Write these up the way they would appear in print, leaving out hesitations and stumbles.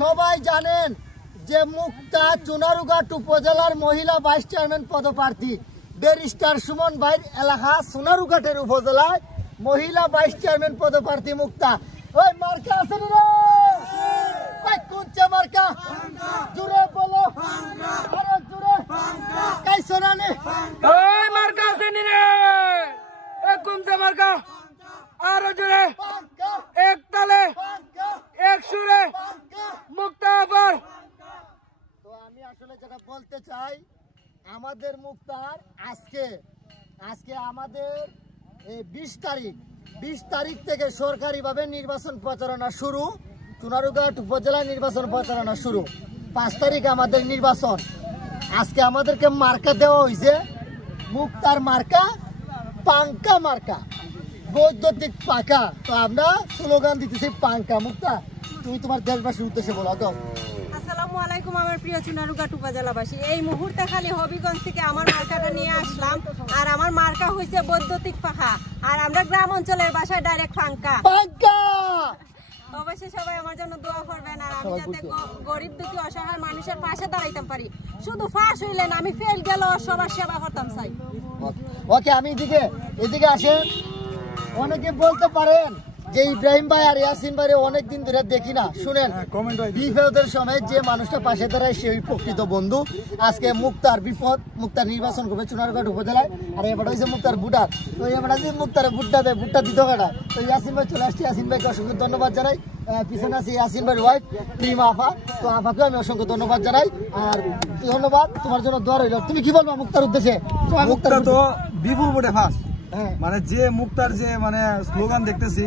সবাই জানেন যে মুক্তা চুনারুঘাট উপজেলার মহিলা ভাইস চেয়ারম্যান পদপ্রার্থী ব্যারিস্টার সুমন ভাইয়ের এলাকা চুনারুঘাটের উপজেলায় মহিলা ভাইস চেয়ারম্যান পদপ্রার্থী মুক্তা। ওই মার্কা আছে না ভাই? কোনটা মার্কা? জোরে বলো, আরো জোরে। কাইছো না নে? ওই মার্কা আছে নি রে? এ কোনটা মার্কা? আরো জোরে, এক তালে, এক সুরে, মুক্তা আবার। তো আমি আসলে যেটা বলতে চাই, আমাদের মুক্তার আজকে আমাদের 20 তারিখ থেকে সরকারিভাবে নির্বাচন প্রচারণা শুরু। চুনারুঘাট উপজেলা নির্বাচন প্রচারণা শুরু। 5 তারিখ আমাদের নির্বাচন। আজকে আমাদেরকে মার্কা দেওয়া হয়েছে, মুক্তার মার্কা পাঙ্কা মার্কা, বৈদ্যুতিক পাকা। তো আমরা স্লোগান দিতেছি পাঙ্কা। মুক্তা, তুমি তোমার দেশবাসীর উদ্দেশ্যে বলো তো। আসসালামু আলাইকুম আমার প্রিয় চুনারুঘাট উপজেলাবাসী। এই মুহূর্তে খালি হবিগঞ্জ থেকে আমার মার্কাটা নিয়ে আসলাম। আর আমার মার্কা হয়েছে বৈদ্যুতিক পাখা। আর আমরা গ্রাম অঞ্চলের বাসায় ডাইরেক্ট পাঙ্কা। অবশ্যই সবাই আমার জন্য দোয়া করবেন। আর আমি যাতে গরিব দুঃখী অসহায় মানুষের পাশে দাঁড়াইতে পারি। শুধু ফাঁস হইলেন, আমি ফেল গেল সবার সেবা করতাম চাই। ওকে, আমি এদিকে আসেন। অনেকে বলতে পারেন যে ইব্রাহিম ভাই আর ইয়াসিন ভাই অনেকদিন ধরে দেখি না। শুনেন, বিপদের সময় যে মানুষটা পাশে দাঁড়ায় সেই প্রকৃত বন্ধু। আজকে মুক্তার নির্বাচন করবে চুনারুঘাট উপজেলায়। আর এবার হয়েছে মুক্তার ভোটার। তো এবার মুক্তার ভোটটা দিতে কাটা। তো ইয়াসিন ভাই চলে আসছে। ইয়াসিন ভাইকে অসংখ্য ধন্যবাদ জানাই। পিছনে আছে ইয়াসিন ভাইয়ের ওয়াইফ প্রিমা আফা। তো আফাকে আমি অসংখ্য ধন্যবাদ জানাই। আর ধন্যবাদ, তোমার জন্য দোয়া রইল। তুমি কি বলবো মুক্তার উদ্দেশ্যে? মুক্তা তো বিপুল ভোটে ফার্স্ট। মানে যে মুক্তার যে মানে স্লোগান দেখতেছি,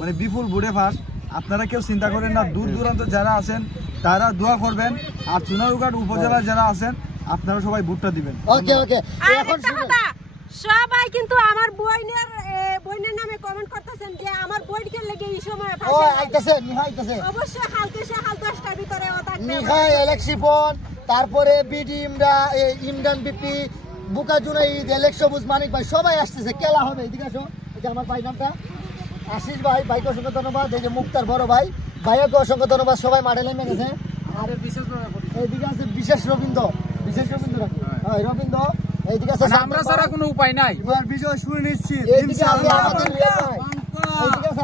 মানে বিপুল ভোটে ফার্স্ট। আপনারা কেউ চিন্তা করেন না, দূর দূরান্ত যারা আছেন তারা দোয়া করবেন। আর চুনারুঘাট উপজেলায় যারা আছেন আপনারা সবাই ভোটটা দিবেন। ওকে ওকে। সবাই কিন্তু আমার বইনের নামে কমেন্ট করতেছেন যে আমার বইকে লেগে এই সময় অবশ্যই হালকার ভিতরে তারপরে বিডি ইমরান বিপি বুকা জুনাইদ এলেক সবুজ মানিক ভাই সবাই আসতেছে। খেলা হবে। এদিকে আসো। এই যে আমার ভাই নামটা আশিস ভাই, ভাইকে অসংখ্য ধন্যবাদ। এই যে মুক্তার বড় ভাই, ভাইকে অসংখ্য ধন্যবাদ। সবাই মাঠে নেমে গেছে। আর এইদিকে আছে বিশেষ রবীন্দ্র রবীন্দ্র। এইদিকে আছে আমরা ছাড়া কোনো উপায় নাই, বিজয় সুনিশ্চিত। এইদিকে আছে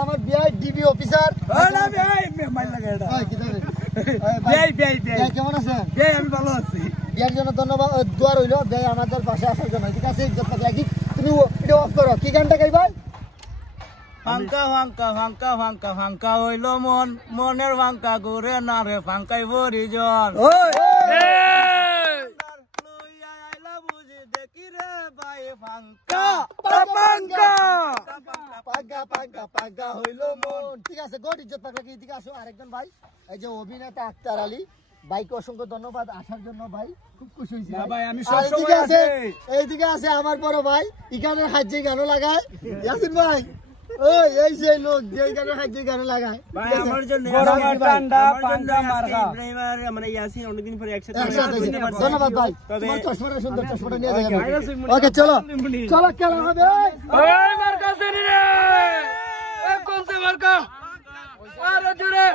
আমার বিআই ডিবি অফিসার। কেমন আছেন? আমি ভালো আছি। বিয়ের জন্য ধন্যবাদ, দোয়া রইল ব্যয় আমাদের পাশে আসার জন্য। ঠিক আছে, তুমি এটা অফ করো। কি গানটা গাইবা? ফাঙ্কা ফাঙ্কা ফাঙ্কা ফাঙ্কা ফাঙ্কা হইল মন, মনের ফাঙ্কা ঘুরে না রে ফাঙ্কাই পরিজন। দেখি রে ভাই ফাঙ্কা পাঙ্কা পাঙ্কা পাঙ্কা পাঙ্কা হইল মন। ঠিক আছে, গড ইজ্জত পাকলা। এদিকে আসো আরেকজন ভাই, এই যে অভিনেতা আক্তার আলী ভাইকে অসংখ্য ধন্যবাদ আসার জন্য। ভাই খুব খুশি হয়েছি ভাই। আমি এইদিকে আছে আমার বড় ভাই, এখানে হাজির গানও লাগায় ইয়াসিন ভাই। ওই এই যে লোক যে গানে হাজির গানও লাগায় ভাই আমার জন্য মানে ইয়াসিন অনেকদিন পরে একসাথে। ধন্যবাদ ভাই, তোমার চশমাটা সুন্দর, চশমাটা নিয়ে যাবেন। ওকে চলো চলো, খেলা হবে। মার্কা আছে নি রে? কোন সে মার্কা? আরে জোরে।